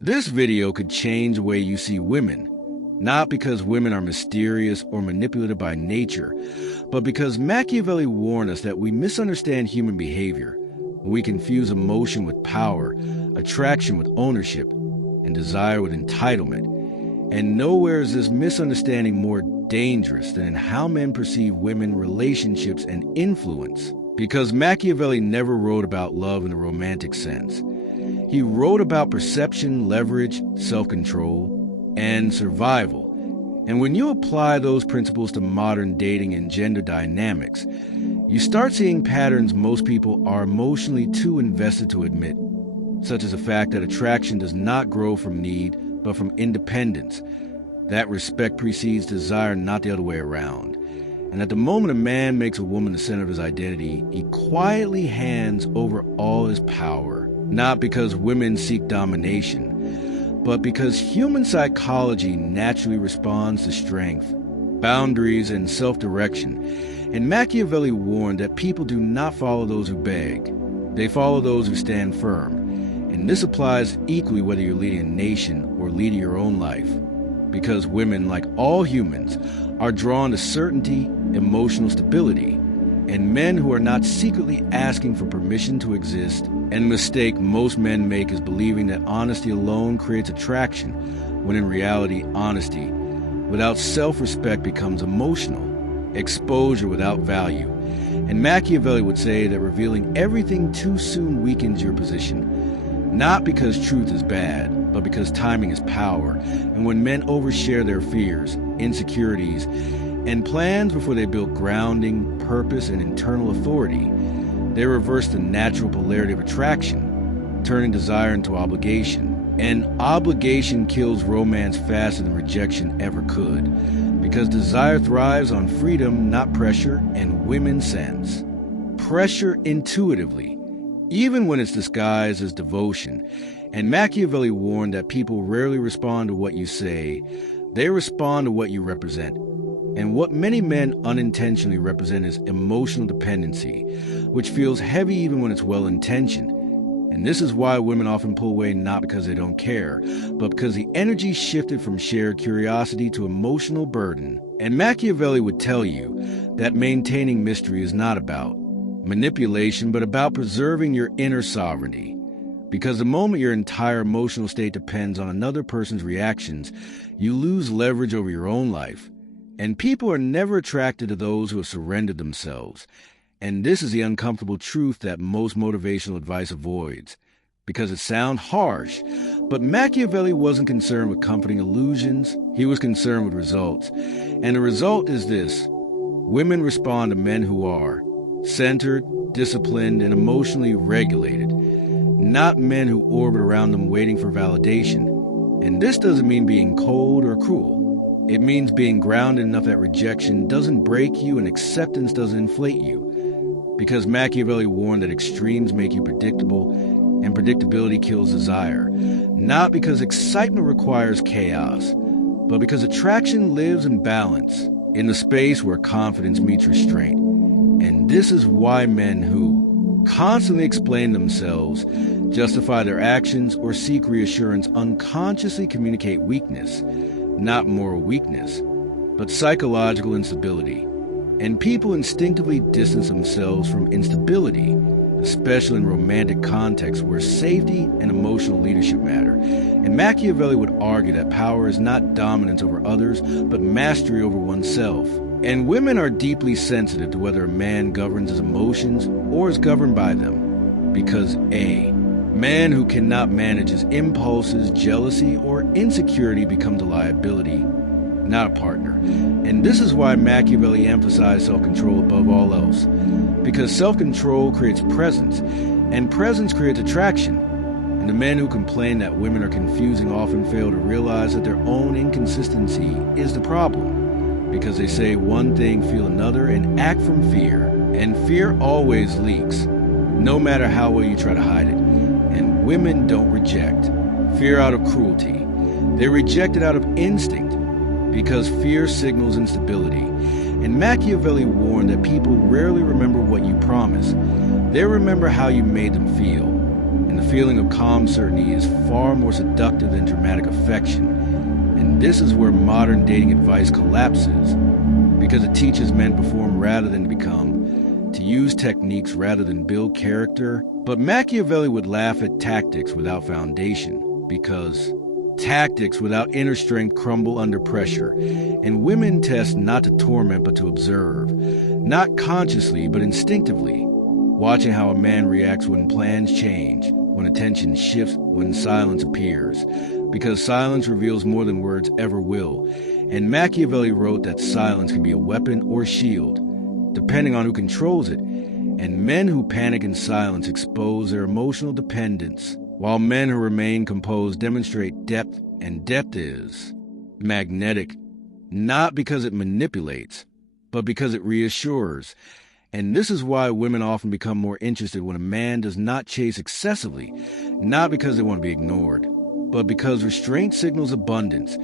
This video could change the way you see women, not because women are mysterious or manipulative by nature, but because Machiavelli warned us that we misunderstand human behavior when we confuse emotion with power, attraction with ownership, and desire with entitlement. And nowhere is this misunderstanding more dangerous than in how men perceive women, relationships, and influence. Because Machiavelli never wrote about love in the romantic sense. He wrote about perception, leverage, self-control, and survival. And when you apply those principles to modern dating and gender dynamics, you start seeing patterns most people are emotionally too invested to admit, such as the fact that attraction does not grow from need, but from independence. That respect precedes desire, not the other way around. And at the moment a man makes a woman the center of his identity, he quietly hands over all his power, not because women seek domination, but because human psychology naturally responds to strength, boundaries, and self-direction. And Machiavelli warned that people do not follow those who beg. They follow those who stand firm. And this applies equally whether you're leading a nation or leading your own life. Because women, like all humans, are drawn to certainty, emotional stability, and men who are not secretly asking for permission to exist. And the mistake most men make is believing that honesty alone creates attraction, when in reality, honesty without self-respect becomes emotional, exposure without value. And Machiavelli would say that revealing everything too soon weakens your position, not because truth is bad, but because timing is power. And when men overshare their fears, insecurities, and plans before they build grounding, purpose, and internal authority, they reverse the natural polarity of attraction, turning desire into obligation. And obligation kills romance faster than rejection ever could, because desire thrives on freedom, not pressure, and women sense pressure intuitively, even when it's disguised as devotion. And Machiavelli warned that people rarely respond to what you say, they respond to what you represent. And what many men unintentionally represent is emotional dependency, which feels heavy even when it's well-intentioned. And this is why women often pull away, not because they don't care, but because the energy shifted from shared curiosity to emotional burden. And Machiavelli would tell you that maintaining mystery is not about manipulation, but about preserving your inner sovereignty. Because the moment your entire emotional state depends on another person's reactions, you lose leverage over your own life. And people are never attracted to those who have surrendered themselves. And this is the uncomfortable truth that most motivational advice avoids. Because it sounds harsh, but Machiavelli wasn't concerned with comforting illusions, he was concerned with results. And the result is this: women respond to men who are centered, disciplined, and emotionally regulated, not men who orbit around them waiting for validation. And this doesn't mean being cold or cruel. It means being grounded enough that rejection doesn't break you and acceptance doesn't inflate you. Because Machiavelli warned that extremes make you predictable, and predictability kills desire. Not because excitement requires chaos, but because attraction lives in balance, in the space where confidence meets restraint. And this is why men who constantly explain themselves, justify their actions, or seek reassurance unconsciously communicate weakness. Not moral weakness, but psychological instability. And people instinctively distance themselves from instability, especially in romantic contexts where safety and emotional leadership matter. And Machiavelli would argue that power is not dominance over others, but mastery over oneself. And women are deeply sensitive to whether a man governs his emotions or is governed by them. Because A, man who cannot manage his impulses, jealousy, or insecurity becomes a liability, not a partner. And this is why Machiavelli emphasized self-control above all else. Because self-control creates presence, and presence creates attraction. And the men who complain that women are confusing often fail to realize that their own inconsistency is the problem. Because they say one thing, feel another, and act from fear. And fear always leaks, no matter how well you try to hide it. And women don't reject fear out of cruelty. They reject it out of instinct, because fear signals instability. And Machiavelli warned that people rarely remember what you promised. They remember how you made them feel. And the feeling of calm certainty is far more seductive than dramatic affection. And this is where modern dating advice collapses, because it teaches men to perform rather than to become, to use techniques rather than build character. But Machiavelli would laugh at tactics without foundation, because tactics without inner strength crumble under pressure, and women test not to torment but to observe, not consciously but instinctively, watching how a man reacts when plans change, when attention shifts, when silence appears, because silence reveals more than words ever will. And Machiavelli wrote that silence can be a weapon or shield, depending on who controls it, and men who panic in silence expose their emotional dependence, while men who remain composed demonstrate depth, and depth is magnetic, not because it manipulates, but because it reassures. And this is why women often become more interested when a man does not chase excessively, not because they want to be ignored, but because restraint signals abundance,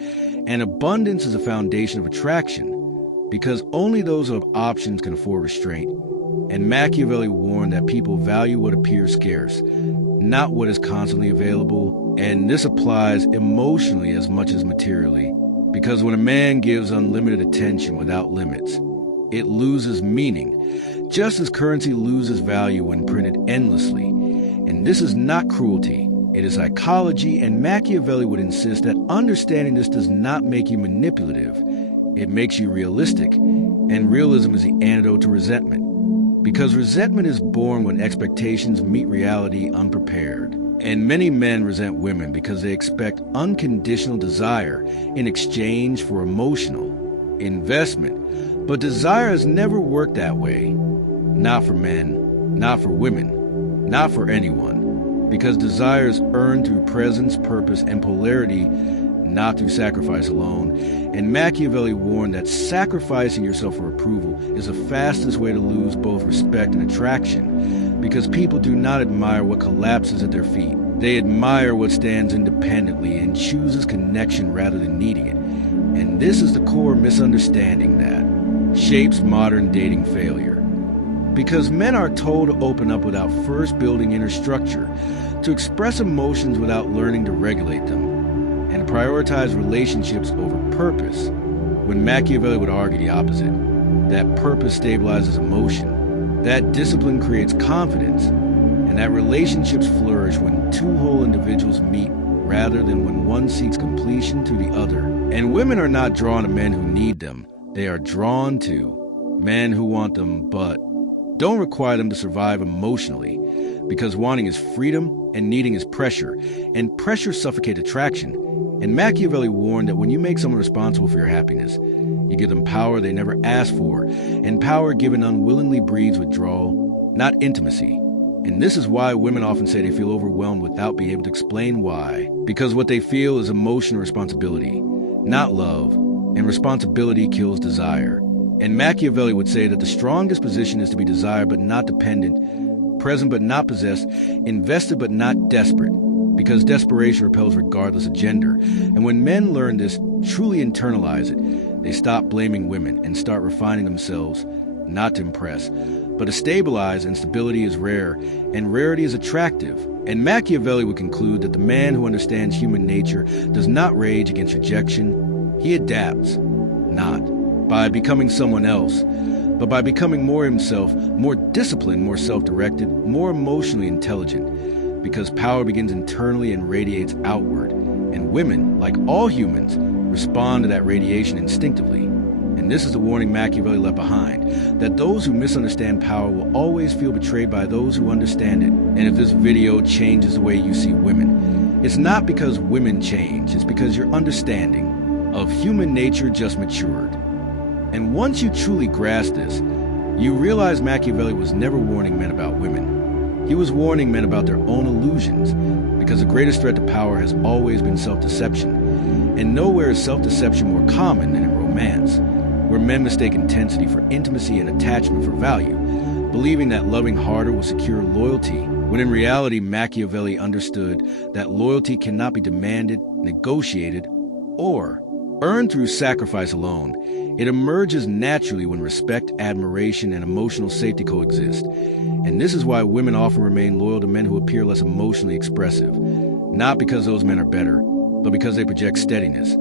and abundance is a foundation of attraction, because only those who have options can afford restraint. And Machiavelli warned that people value what appears scarce, not what is constantly available, and this applies emotionally as much as materially, because when a man gives unlimited attention without limits, it loses meaning, just as currency loses value when printed endlessly. And this is not cruelty, it is psychology, and Machiavelli would insist that understanding this does not make you manipulative, it makes you realistic, and realism is the antidote to resentment. Because resentment is born when expectations meet reality unprepared. And many men resent women because they expect unconditional desire in exchange for emotional investment. But desire has never worked that way. Not for men, not for women, not for anyone. Because desire is earned through presence, purpose, and polarity, not through sacrifice alone. And Machiavelli warned that sacrificing yourself for approval is the fastest way to lose both respect and attraction, because people do not admire what collapses at their feet. They admire what stands independently and chooses connection rather than needing it. And this is the core misunderstanding that shapes modern dating failure. Because men are told to open up without first building inner structure, to express emotions without learning to regulate them, and prioritize relationships over purpose, when Machiavelli would argue the opposite, that purpose stabilizes emotion, that discipline creates confidence, and that relationships flourish when two whole individuals meet rather than when one seeks completion through the other. And women are not drawn to men who need them, they are drawn to men who want them but don't require them to survive emotionally, because wanting is freedom and needing is pressure, and pressure suffocates attraction. And Machiavelli warned that when you make someone responsible for your happiness, you give them power they never asked for, and power given unwillingly breeds withdrawal, not intimacy. And this is why women often say they feel overwhelmed without being able to explain why, because what they feel is emotional responsibility, not love, and responsibility kills desire. And Machiavelli would say that the strongest position is to be desired but not dependent, present but not possessed, invested but not desperate, because desperation repels regardless of gender. And when men learn this, truly internalize it, they stop blaming women and start refining themselves, not to impress, but to stabilize, and stability is rare, and rarity is attractive. And Machiavelli would conclude that the man who understands human nature does not rage against rejection, he adapts, not by becoming someone else, but by becoming more himself, more disciplined, more self-directed, more emotionally intelligent, because power begins internally and radiates outward, and women, like all humans, respond to that radiation instinctively. And this is the warning Machiavelli left behind, that those who misunderstand power will always feel betrayed by those who understand it. And if this video changes the way you see women, it's not because women change, it's because your understanding of human nature just matured. And once you truly grasp this, you realize Machiavelli was never warning men about women. He was warning men about their own illusions, because the greatest threat to power has always been self-deception. And nowhere is self-deception more common than in romance, where men mistake intensity for intimacy and attachment for value, believing that loving harder will secure loyalty, when in reality Machiavelli understood that loyalty cannot be demanded, negotiated, or Earned through sacrifice alone, it emerges naturally when respect, admiration, and emotional safety coexist. And this is why women often remain loyal to men who appear less emotionally expressive. Not because those men are better, but because they project steadiness.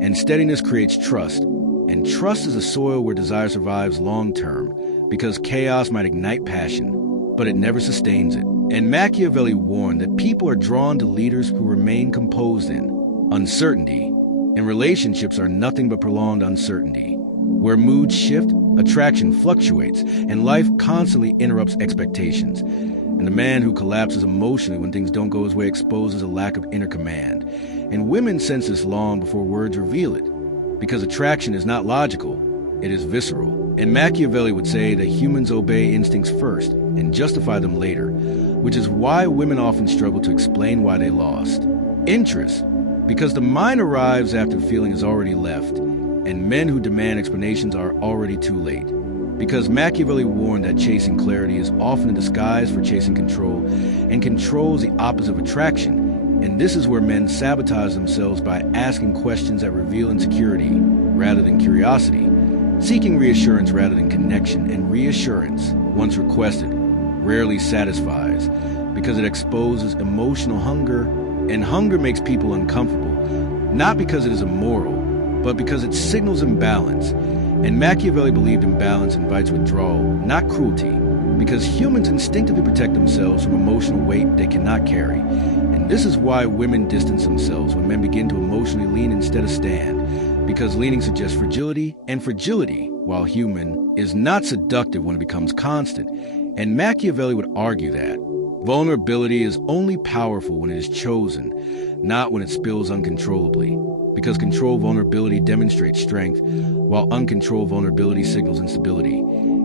And steadiness creates trust. And trust is a soil where desire survives long-term, because chaos might ignite passion, but it never sustains it. And Machiavelli warned that people are drawn to leaders who remain composed in uncertainty. And relationships are nothing but prolonged uncertainty. Where moods shift, attraction fluctuates, and life constantly interrupts expectations. And the man who collapses emotionally when things don't go his way exposes a lack of inner command. And women sense this long before words reveal it. Because attraction is not logical, it is visceral. And Machiavelli would say that humans obey instincts first and justify them later, which is why women often struggle to explain why they lost interest. Because the mind arrives after the feeling is already left, and men who demand explanations are already too late. Because Machiavelli warned that chasing clarity is often a disguise for chasing control, and control is the opposite of attraction. And this is where men sabotage themselves by asking questions that reveal insecurity rather than curiosity, seeking reassurance rather than connection, and reassurance, once requested, rarely satisfies because it exposes emotional hunger, and hunger makes people uncomfortable, not because it is immoral, but because it signals imbalance. And Machiavelli believed imbalance invites withdrawal, not cruelty, because humans instinctively protect themselves from emotional weight they cannot carry. And this is why women distance themselves when men begin to emotionally lean instead of stand, because leaning suggests fragility, and fragility, while human, is not seductive when it becomes constant. And Machiavelli would argue that vulnerability is only powerful when it is chosen, not when it spills uncontrollably. Because controlled vulnerability demonstrates strength, while uncontrolled vulnerability signals instability.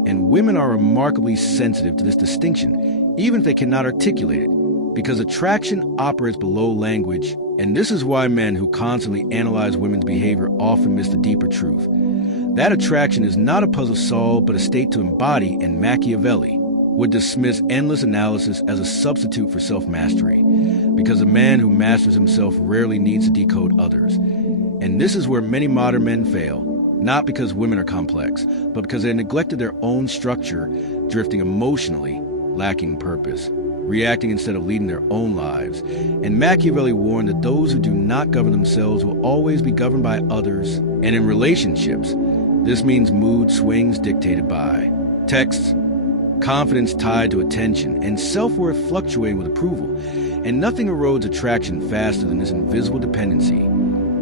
And women are remarkably sensitive to this distinction, even if they cannot articulate it, because attraction operates below language. And this is why men who constantly analyze women's behavior often miss the deeper truth. That attraction is not a puzzle solved, but a state to embody, and Machiavelli would dismiss endless analysis as a substitute for self-mastery, because a man who masters himself rarely needs to decode others. And this is where many modern men fail, not because women are complex, but because they neglected their own structure, drifting emotionally, lacking purpose, reacting instead of leading their own lives. And Machiavelli warned that those who do not govern themselves will always be governed by others. And in relationships, this means mood swings dictated by texts, confidence tied to attention, and self-worth fluctuating with approval. And nothing erodes attraction faster than this invisible dependency.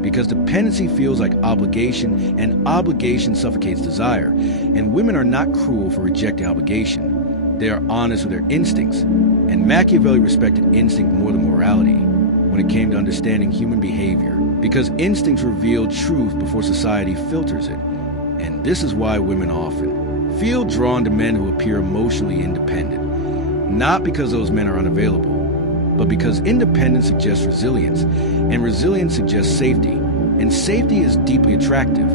Because dependency feels like obligation, and obligation suffocates desire. And women are not cruel for rejecting obligation. They are honest with their instincts. And Machiavelli respected instinct more than morality when it came to understanding human behavior, because instincts reveal truth before society filters it. And this is why women often feel drawn to men who appear emotionally independent, not because those men are unavailable, but because independence suggests resilience, and resilience suggests safety, and safety is deeply attractive,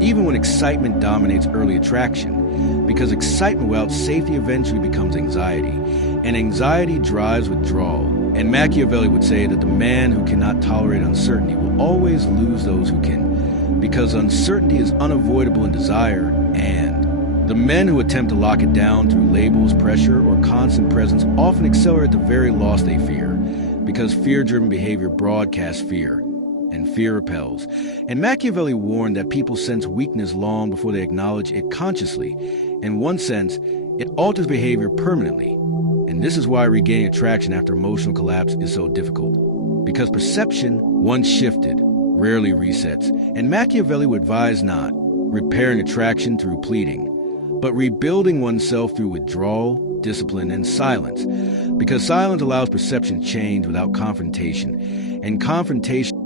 even when excitement dominates early attraction, because excitement without safety eventually becomes anxiety, and anxiety drives withdrawal. And Machiavelli would say that the man who cannot tolerate uncertainty will always lose those who can, because uncertainty is unavoidable in desire, and the men who attempt to lock it down through labels, pressure, or constant presence often accelerate the very loss they fear, because fear-driven behavior broadcasts fear, and fear repels. And Machiavelli warned that people sense weakness long before they acknowledge it consciously. In one sense, it alters behavior permanently. And this is why regaining attraction after emotional collapse is so difficult, because perception, once shifted, rarely resets. And Machiavelli would advise not repairing attraction through pleading, but rebuilding oneself through withdrawal, discipline, and silence, because silence allows perception to change without confrontation, and confrontation